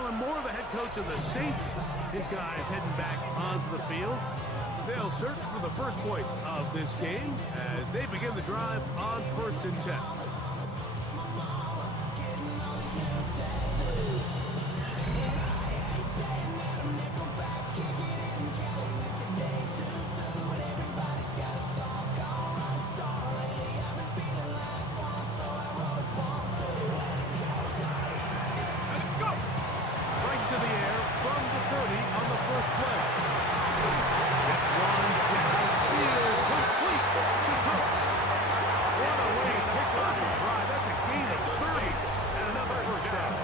Kellen Moore, the head coach of the Saints. His guys heading back onto the field. They'll search for the first points of this game as they begin the drive on 1st and 10. To the air from the 30 on the first play. This one downfield, complete to Brooks. What a way to pick up the drive. That's a gain of 30 and another first down.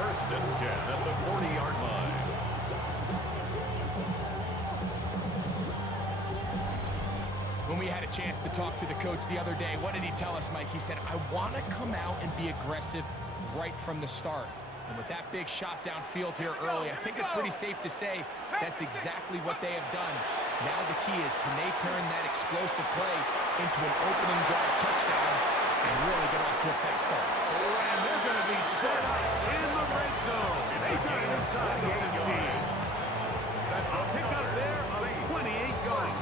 1st and 10 at the 40-yard line. When we had a chance to talk to the coach the other day, what did he tell us, Mike? He said, I want to come out and be aggressive right from the start. And with that big shot downfield here early, I think it's pretty safe to say that's exactly what they have done. Now the key is, can they turn that explosive play into an opening drive touchdown and really get off to a fast start? And they're going to be set up in the red zone. They got it inside the 15. That's a pickup there of 28 yards.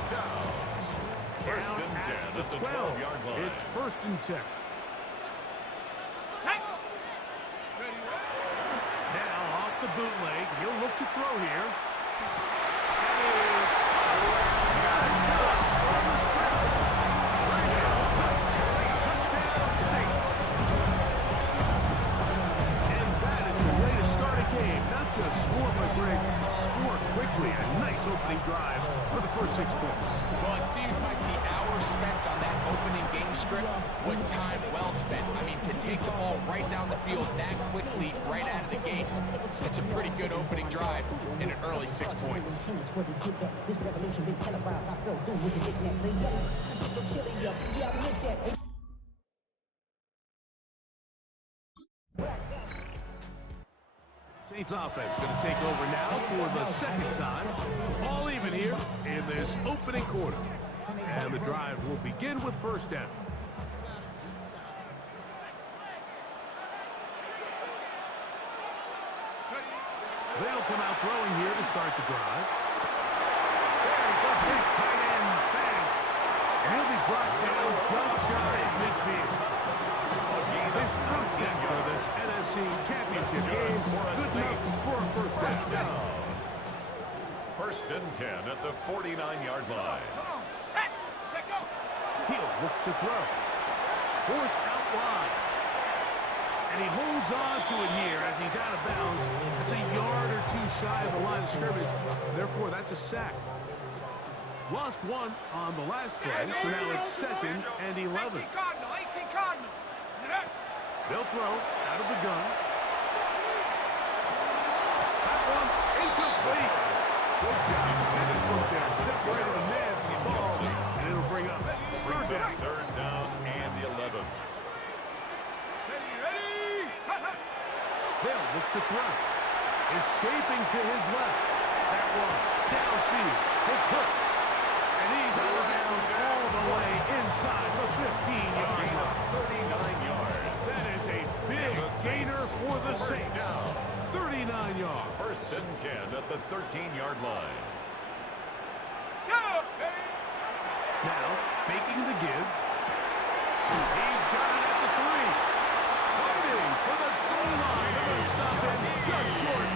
1st and 10 at the 12-yard line. It's 1st and 10. Now off the bootleg, he'll look to throw here. And that is the way to start a game. Not just score, but Greg, score quickly. A nice opening drive for the first 6 points. Well, it seems like the hours spent on that opening game script was time well spent. I mean, to take the ball right down the field that quickly, right out of the gates, it's a pretty good opening drive and an early 6 points. Saints offense going to take over now for the 2nd time. All even here in this opening quarter. And the drive will begin with 1st down. They'll come out throwing here to start the drive. There's the big tight end, Banks. And he'll be brought down just shy of midfield. This first game for this NFC Championship game, good enough for a first down. 1st and 10 at the 49-yard line. He'll look to throw. Forced out wide. And he holds on to it here as he's out of bounds. It's a yard or 2 shy of the line of scrimmage. Therefore, that's a sack. Lost 1 on the last play, so now it's 2nd and 11. 18 Cardinal. They'll throw out of the gun. That one incomplete. Good job. Extended foot there. Separated the man from the ball. And it'll bring up 3rd down. 3rd down and the 11. They'll look to throw. Escaping to his left. That one downfield for Cooks. And he's out of bounds all the way inside the 15-yard line. 39 yards. That is a big gainer for the Saints. 39 yards. 1st and 10 at the 13-yard line. Now, faking the give. He's got it at the 3. Fighting for the goal line. They're going to stop him just short.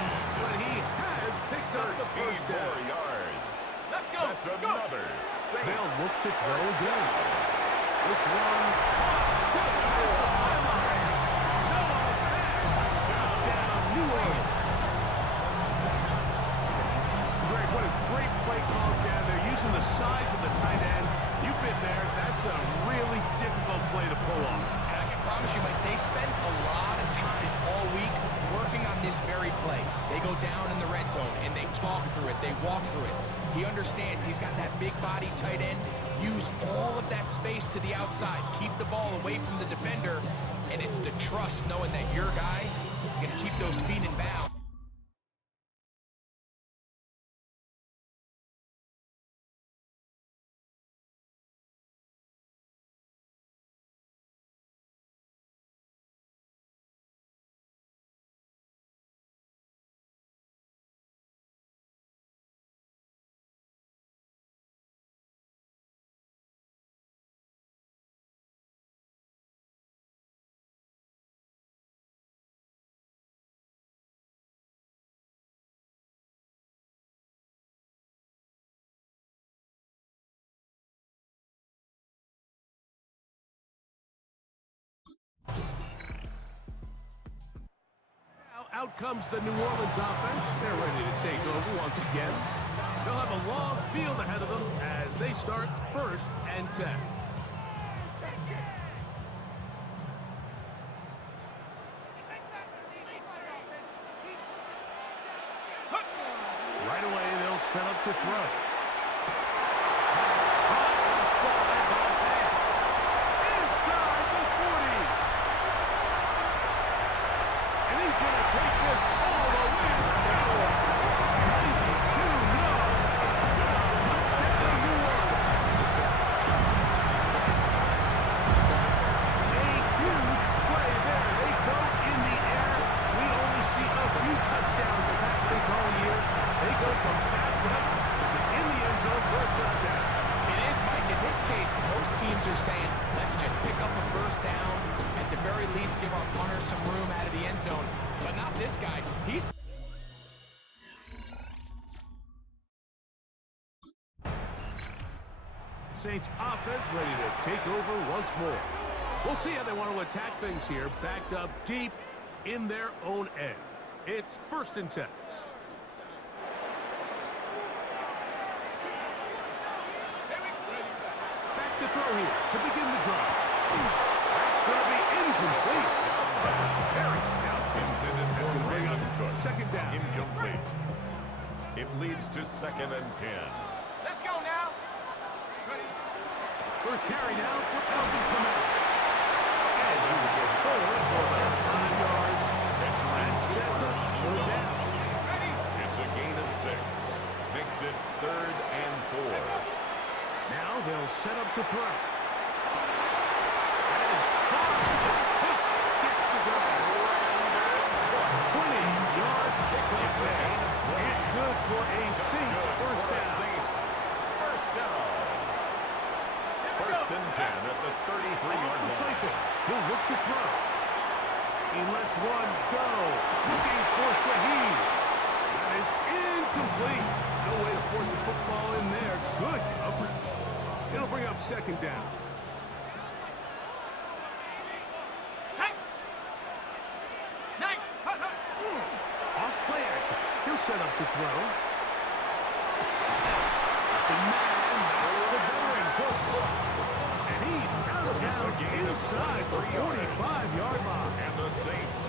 But he has picked up the first down. Yards. Let's go. That's another Saints. They'll look to throw again. This one. New Orleans. Greg, what a great play call down there. Using the size of the tight end. You've been there. That's a really difficult play to pull off. And I can promise you, Mike, they spend a lot of time all week working on this very play. They go down in the red zone, and they talk through it. They walk through it. He understands he's got that big body tight end. Use all of that space to the outside. Keep the ball away from the defender. And it's the trust knowing that your guy is going to keep those feet in bounds. out comes the New Orleans offense. They're ready to take over once again. They'll have a long field ahead of them as they start 1st and 10. Right away, they'll set up to throw. Are saying, let's just pick up a first down, at the very least give our punter some room out of the end zone, but not this guy. He's Saints offense ready to take over once more. We'll see how they want to attack things here, backed up deep in their own end. It's 1st and 10. To throw here to begin the drive. That's going to be incomplete. Very stout. Intended for Brandon Cooks. 2nd down. Incomplete. It leads to 2nd and 10. Let's go now. Ready? First carry now for Alvin Kamara. And he will get forward for about 5 yards. And sets up 4th down. Ready? It's a gain of 6. Makes it 3rd and 4. Now they'll set up to throw. That is caught. Hooks gets the drive. 20-yard pickup there. It's good for a Saints 1st down. Saints 1st down. 1st and 10 at the 33-yard line. He'll look to throw. He lets one go. Looking for Shaheed. That is incomplete. No way to force the football in there. Good coverage. It'll bring up 2nd down. Off play action. He'll set up to throw. The man, that's the veteran Cooks. And he's out of bounds inside the 45-yard line. And the Saints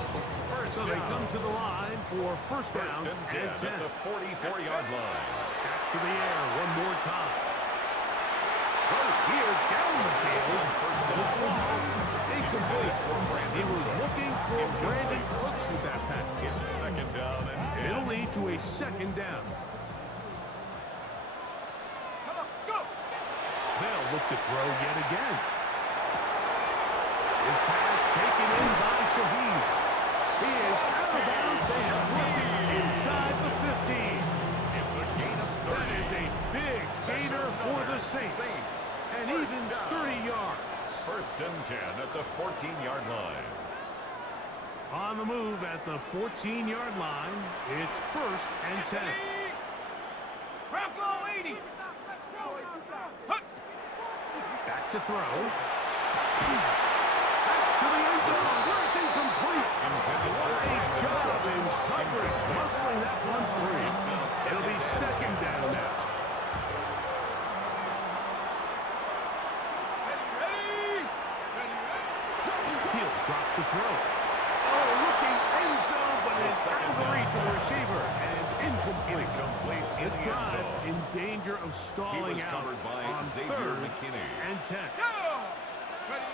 So they come to the line for 1st down and 10. At the 44-yard line. Back to the air one more time. Right here down the field. The fall incomplete. He was looking for Brandon Cooks with that pass. It's 2nd down and 10. It'll lead to a 2nd down. Come on, go. They'll look to throw yet again. His pass taken in by Shaheed. He is out of bounds. They have worked it inside the 15. It's a gain of 30. That is a big gainer for the Saints. And even 30 yards. 1st and 10 at the 14-yard line. On the move at the 14-yard line, it's 1st and 10. Bronco 80. Back to throw. That's to the end zone. Where it's incomplete. Great job in coverage, muscling that one free. It'll be 2nd down now. He'll drop to throw. Oh, looking end zone, but it's out of the reach of the receiver and incomplete. His drive in danger of stalling out on 3rd and 10. Go. Ready?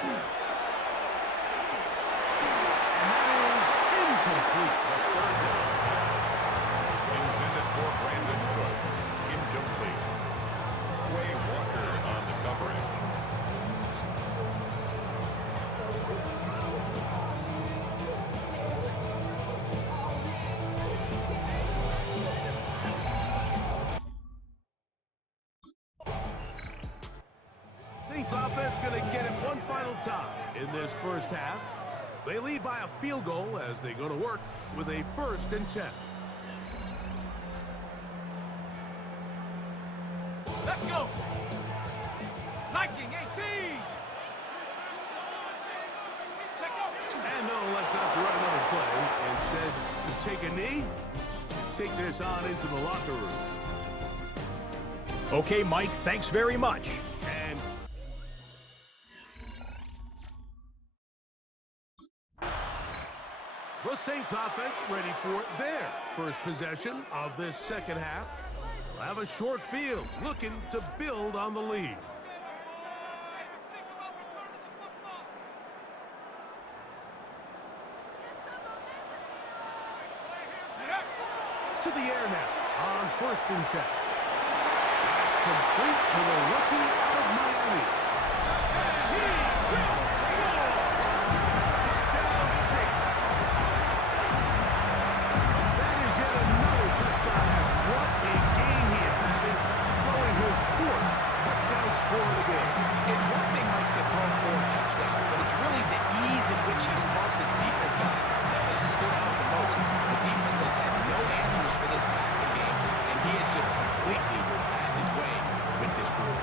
And that is incomplete. The 3rd down pass. Intended for Brandon Cooks. Incomplete. Quay Walker on the coverage. Saints offense going to get it one final time in this 1st half. They lead by a field goal as they go to work with a 1st and 10. Let's go. Liking 18. And they'll let that run another play. Instead, take a knee, take this on into the locker room. Okay, Mike, thanks very much. And the Saints offense ready for their first possession of this second half. They'll have a short field, looking to build on the lead. To the air now on 1st and 10. That's complete to the rookie out of Miami. And he will score! Touchdown 6. That is yet another touchdown as what a game he is having, throwing his 4th touchdown score of the game. It's one thing, Mike, to throw 4 touchdowns, but it's really the ease in which he's carved this defense up that has stood out the most. The defense has had no answers for this passing game, and he has just completely had his way with this group.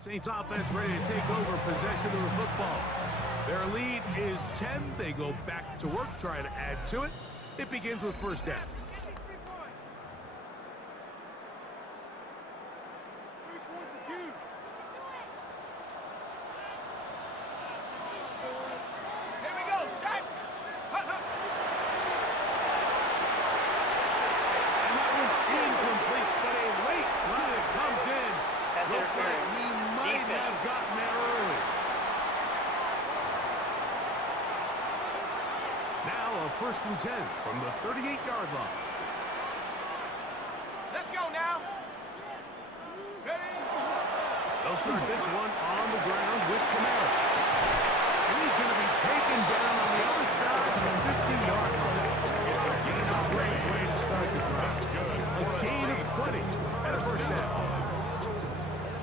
Saints offense ready to take over possession of the football. Their lead is 10. They go back to work, trying to add to it. It begins with 1st down. 3 points of you. Here we go, shot. And that one's incomplete, but a late flag comes in. Looked like he might have gotten there early. Now a 1st and 10 from the 38-yard line. Let's go now. Ready? They'll start this one on the ground with Camara. And he's going to be taken down on the other side of the 50-yard line. It's a gain of 20. Great way to start the drive. That's good. A gain of 20 and a 1st down.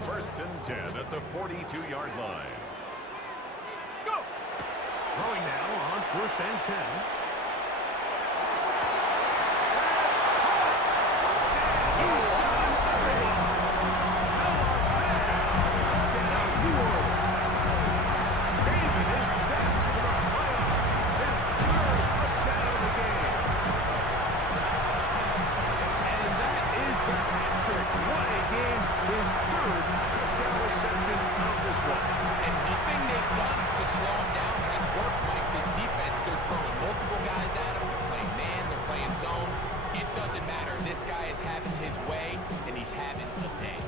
1st and 10 at the 42-yard line. Go. Throwing now on 1st and 10. He's got another one. Touchdown, New Orleans. Saving his best for the playoffs. His 3rd touchdown of the game. And that is the hat trick. What a game. His 3rd touchdown reception of this one. And nothing they've done to slow him down has worked, Mike. This defense, they're throwing multiple guys at him. They're playing man, they're playing zone. It doesn't matter. This guy is having his way, and he's having a day.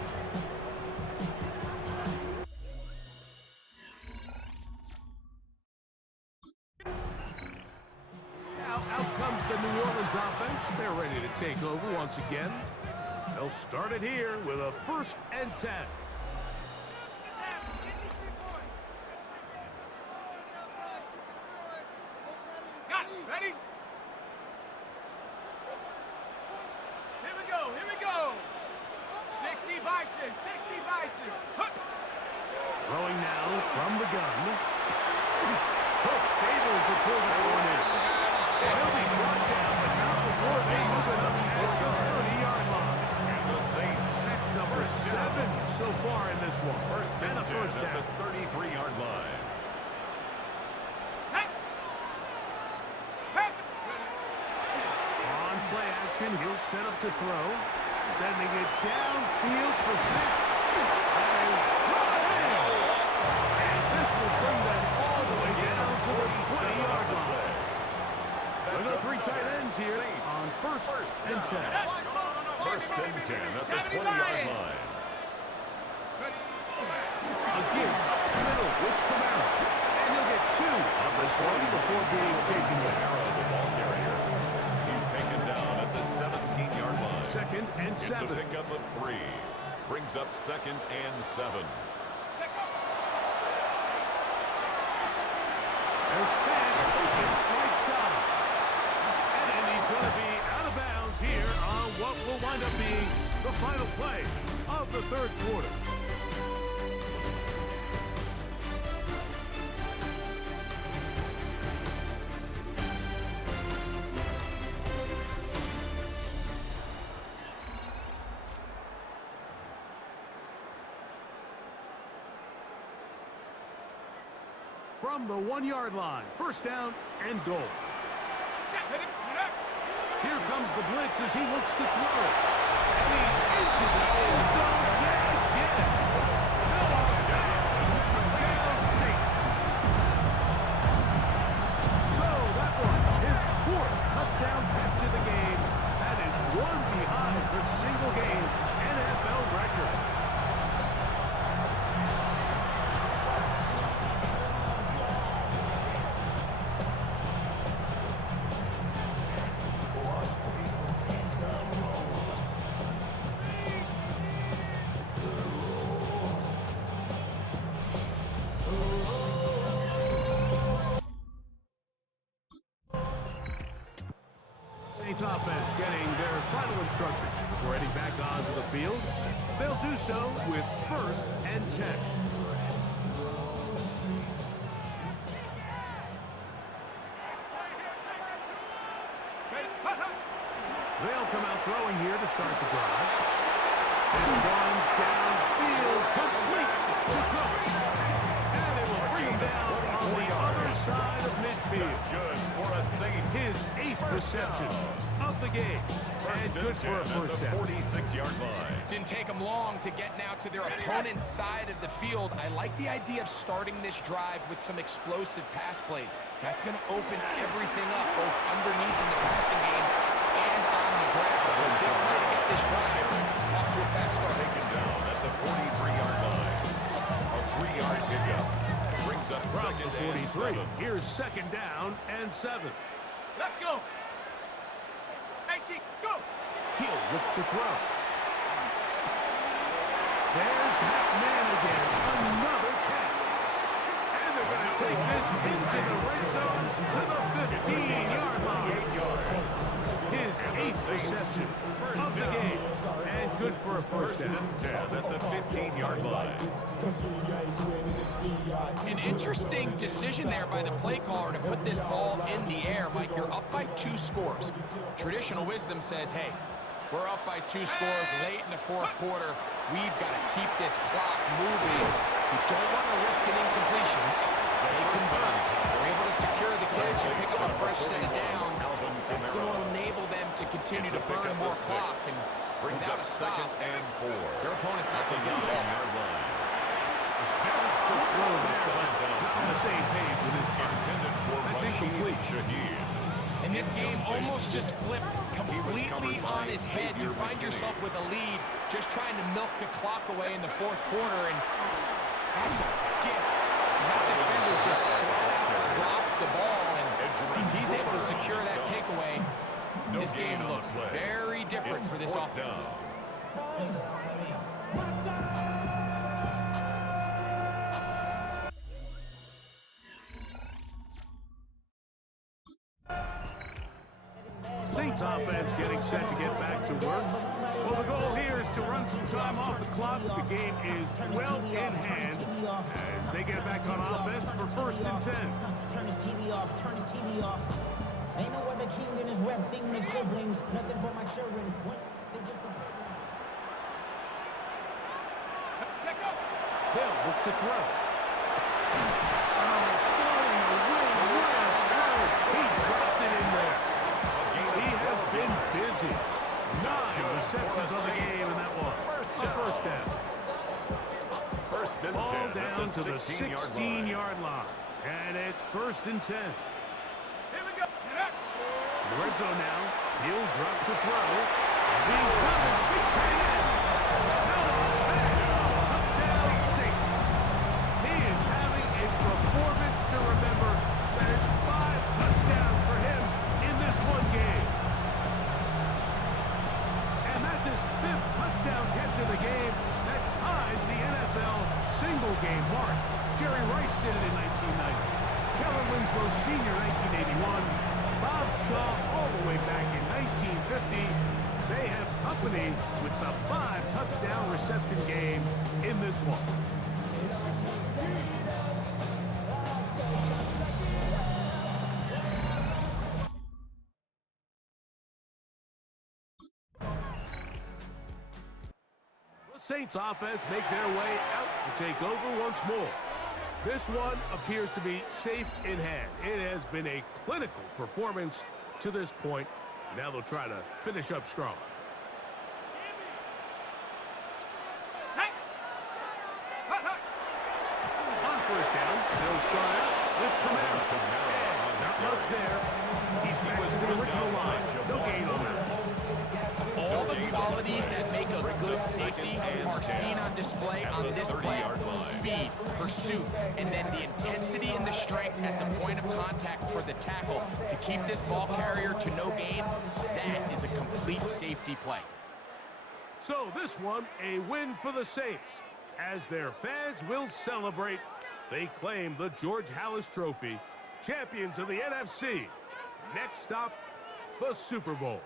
Now out comes the New Orleans offense. They're ready to take over once again. They'll start it here with a 1st and 10. Got it. Ready? Here we go. Here we go. 60 Bison. 60 Bison. Huh. Throwing now from the gun. Cook's able to pull that one in. And he'll be brought down, but not before they move it up past the 30-yard line. And the Saints. That's number 7 so far in this one. 1st And and a 10 first at down. the 33-yard line. Set. Hey. On play action, he'll set up to throw. Sending it downfield for Pitt. That is brought in. And this will bring them all the way down to the 20-yard line. With the 3 tight ends here on 1st and 10. 1st and 10 at the 20-yard line. Again, up the middle with Camara. And he'll get 2 on this one before being taken down. Camara, the ball carrier. He's taken down at the 17-yard line. 2nd and It's 7. a pickup of 3. Brings up 2nd and 7. Check up. There's Fan open right side. And he's going to be out of bounds here on what will wind up being the final play of the 3rd quarter. from the 1-yard line. First down and goal. Here comes the blitz as he looks to throw. And he's into the end zone yet again. Touchdown, 6. So that one, his 4th touchdown catch of the game. That is one behind the single-game NFL record. Saints offense getting their final instruction before heading back onto the field. They'll do so with 1st and 10. They'll come out throwing here to start the drive. This one downfield, complete to Cooks. And it will bring him down on the other side of midfield. That's good for a Saints. His 8th reception of the game. And good for a first down. 46-yard line. Didn't take them long to get now to their opponent's side of the field. I like the idea of starting this drive with some explosive pass plays. That's going to open everything up, both underneath in the passing game and on the ground. So big play to get this drive off to a fast start. Taken down at the 43-yard line. A 3-yard pickup. Brings up From second the and 43. 7. Here's second down and 7. Let's go. 18, go. He'll look to throw. There's that man again. Another catch. And they're going to take this into the red zone to the 15-yard line. His 8th reception of the game. And good for a first down. And 10 at the 15-yard line. An interesting decision there by the play caller to put this ball in the air. Mike, you're up by 2 scores. Traditional wisdom says, hey, we're up by 2 scores late in the 4th quarter. We've got to keep this clock moving. You don't want to risk an incompletion. They convert. They're able to secure the catch and pick up a fresh set of downs. That's going to enable them to continue to burn more clock. And without a stop, and 4. their opponent's not going to get the ball. Throw there, but not on the same page with his team. Intended for That's incomplete. Shaheed. And this game almost just flipped completely on his head. You find yourself with a lead, just trying to milk the clock away in the 4th quarter, and that's a gift. That defender just flat out drops the ball, and if he's able to secure that takeaway, this game looks very different for this offense. Saints offense getting set to get back to work. Well, the goal here is to run some time off the clock. The game is well in hand as they get back on offense for 1st and 10. Turn his TV off, turn his TV off. Ain't no other king in his rep thing like siblings. Nothing for my children. What? They just for Check up. They'll look to throw. Oh, throwing away. He drops it in there. He has been busy. 9 receptions on the game, and that one. A first down. First and 10 Ball at down to the 16-yard 16-yard line. And it's 1st and 10. Here we go. The red zone now. He'll drop to throw. He's got his big tight end. Touchdown, Saints. He is having a performance to remember. That is 5 touchdowns for him in this one game. And that's his 5th touchdown catch of the game. That ties the NFL single-game mark. Jerry Rice did it in 1990. Kellen Winslow Sr. 1981. Bob Shaw all the way back in 1950. They have company with the 5 touchdown reception game in this one. The Saints offense make their way out to take over once more. This one appears to be safe in hand. It has been a clinical performance to this point. Now they'll try to finish up strong. On first down, they'll start out with Camara. And not much there. He's back to the original line. No gain on that. All the qualities that make a good safety are seen on display on this play. Speed, pursuit, and then the intensity and the strength at the point of contact for the tackle to keep this ball carrier to no gain. That is a complete safety play. So this one, a win for the Saints. As their fans will celebrate, they claim the George Halas Trophy, champions of the NFC. Next stop, the Super Bowl.